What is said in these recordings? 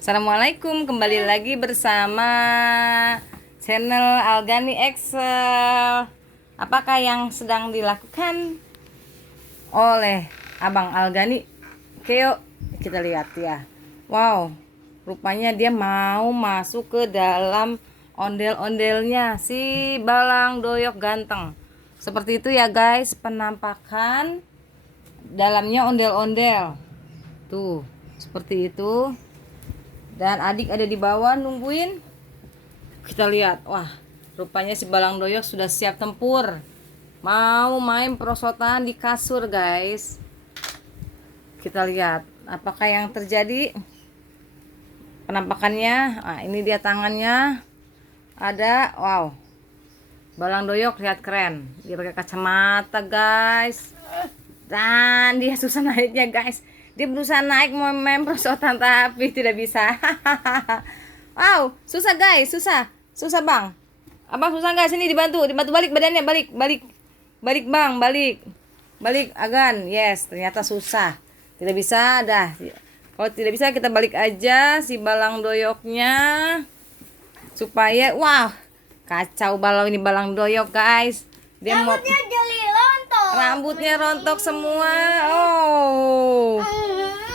Assalamualaikum, kembali lagi bersama channel Algani Excel. Apakah yang sedang dilakukan oleh Abang Algani? Oke, yuk kita lihat ya. Wow, rupanya dia mau masuk ke dalam ondel-ondelnya si Balang Doyok ganteng. Seperti itu ya guys, penampakan dalamnya ondel-ondel. Tuh, seperti itu. Dan adik ada di bawah nungguin. Kita lihat. Wah, rupanya si Balang Doyok sudah siap tempur. Mau main perosotan di kasur, guys. Kita lihat apakah yang terjadi. Penampakannya. Nah, ini dia tangannya. Ada, wow. Balang Doyok lihat keren. Dia pakai kacamata, guys. Dan dia susah naiknya, guys. Dia berusaha naik mau main perosotan tapi tidak bisa. Wow, susah guys, susah bang. Abang susah nggak? Sini dibantu balik badannya, balik bang, balik Agan. Yes, ternyata susah, tidak bisa dah. Kalau tidak bisa kita balik aja si Balang Doyoknya supaya, wah kacau balau ini Balang Doyok guys. Dia mau rambutnya rontok semua. Oh.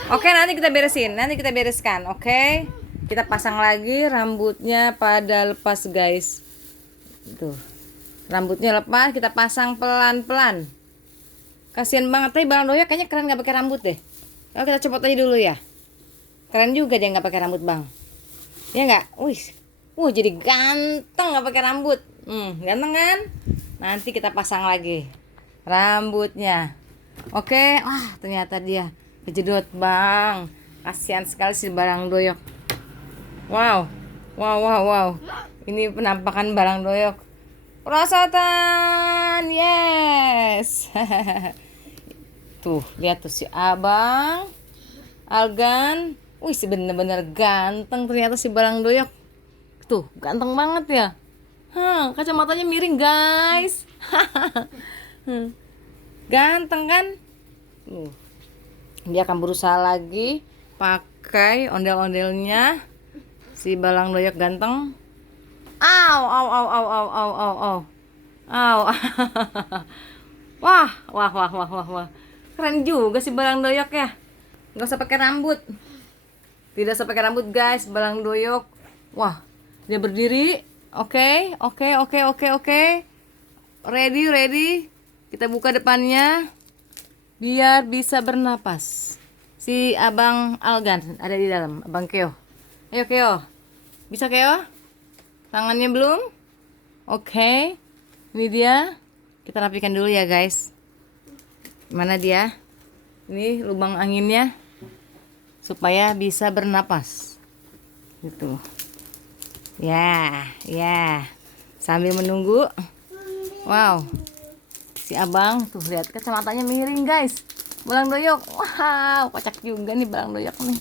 Oke, nanti kita bereskan. Oke. Kita pasang lagi rambutnya pada lepas, guys. Tuh. Rambutnya lepas, kita pasang pelan-pelan. Kasihan banget, tapi Balang Doyok kayaknya keren nggak pakai rambut deh. Kalau kita copot aja dulu ya. Keren juga dia nggak pakai rambut, Bang. Ya nggak? Wih. Jadi ganteng nggak pakai rambut. Ganteng kan? Nanti kita pasang lagi rambutnya. Oke, wah ternyata dia kejedot bang. Kasihan sekali si Balang Doyok. Wow. Ini penampakan Balang Doyok. Perosotan, yes. Tuh, lihat tuh si Abang Algan. Wih, si bener-bener ganteng ternyata si Balang Doyok. Tuh, ganteng banget ya. Kacamatanya miring guys. Ganteng kan? Dia akan berusaha lagi pakai ondel-ondelnya si Balang Doyok ganteng. Au. Wah. Keren juga si Balang Doyok ya. Gak usah pakai rambut. Tidak usah pakai rambut guys, Balang Doyok. Wah, dia berdiri. Oke. Ready. Kita buka depannya biar bisa bernapas. Si Abang Algan ada di dalam, Abang Keo. Ayo Keo. Bisa Keo? Tangannya belum? Oke. Ini dia. Kita rapikan dulu ya, guys. Mana dia? Ini lubang anginnya supaya bisa bernapas. Gitu. Ya. Sambil menunggu. Wow. Si Abang tuh lihat kacamatanya miring guys. Balang Doyok, wow, kocak juga nih Balang Doyok nih.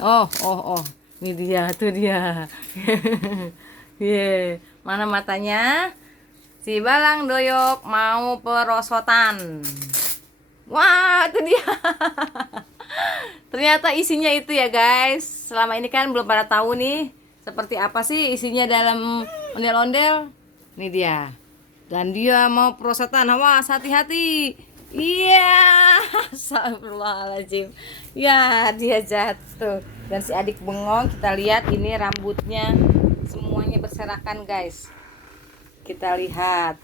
Oh, ini dia, tuh dia. Yeah. Mana matanya? Si Balang Doyok mau perosotan. Wah, itu dia. Ternyata isinya itu ya guys. Selama ini kan belum pada tahu nih seperti apa sih isinya dalam ondel-ondel. Ini dia. Dan dia mau perosotan. Awas, hati-hati. Iya. Astagfirullahaladzim. Ya, dia jatuh. Dan si adik bengong, kita lihat ini rambutnya semuanya berserakan guys. Kita lihat.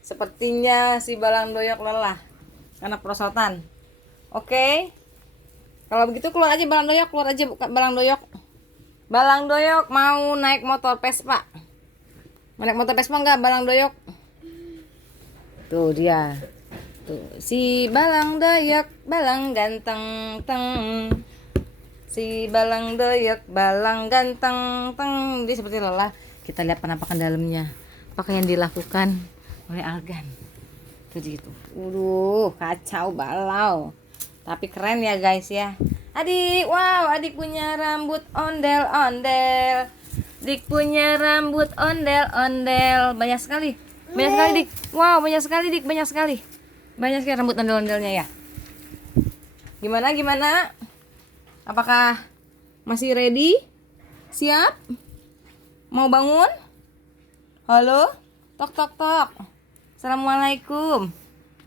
Sepertinya si Balang Doyok lelah karena perosotan. Oke. Kalau begitu keluar aja Balang Doyok, Balang Doyok. Balang Doyok mau naik motor Vespa. Mau naik motor Vespa enggak Balang Doyok? Tuh dia. Tuh si Balang Doyok, Balang ganteng teng. Si Balang Doyok, Balang ganteng teng. Dia seperti lelah. Kita lihat penampakan dalamnya. Apakah yang dilakukan oleh Algan? Tuh gitu. Kacau balau. Tapi keren ya guys ya. Adik, wow, adik punya rambut ondel-ondel. Dik punya rambut ondel-ondel. Banyak sekali Dik. Wow, banyak sekali Dik, banyak sekali rambut ondel-ondelnya ya. Gimana? Apakah masih ready? Siap? Mau bangun? Halo? Tok tok tok. Assalamualaikum.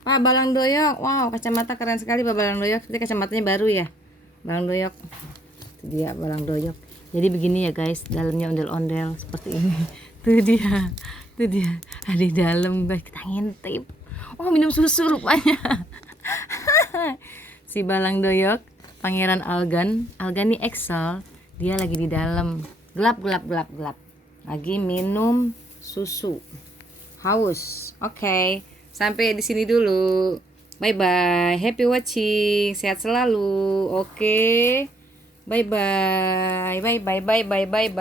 Pak Balang Doyok. Wow, kacamata keren sekali Pak Balang Doyok. Ini kacamatanya baru ya. Balang Doyok. Itu dia Balang Doyok. Jadi begini ya guys, dalamnya ondel-ondel seperti ini. Tuh dia. Tuh dia. Ada di dalam guys, kita ngintip. Oh, minum susu rupanya. Si Balang Doyok, Pangeran Algan. Algan nih Excel, dia lagi di dalam. Gelap. Lagi minum susu. Haus. Oke. Sampai di sini dulu. Bye bye. Happy watching. Sehat selalu. Oke. Bye bye. Bye bye.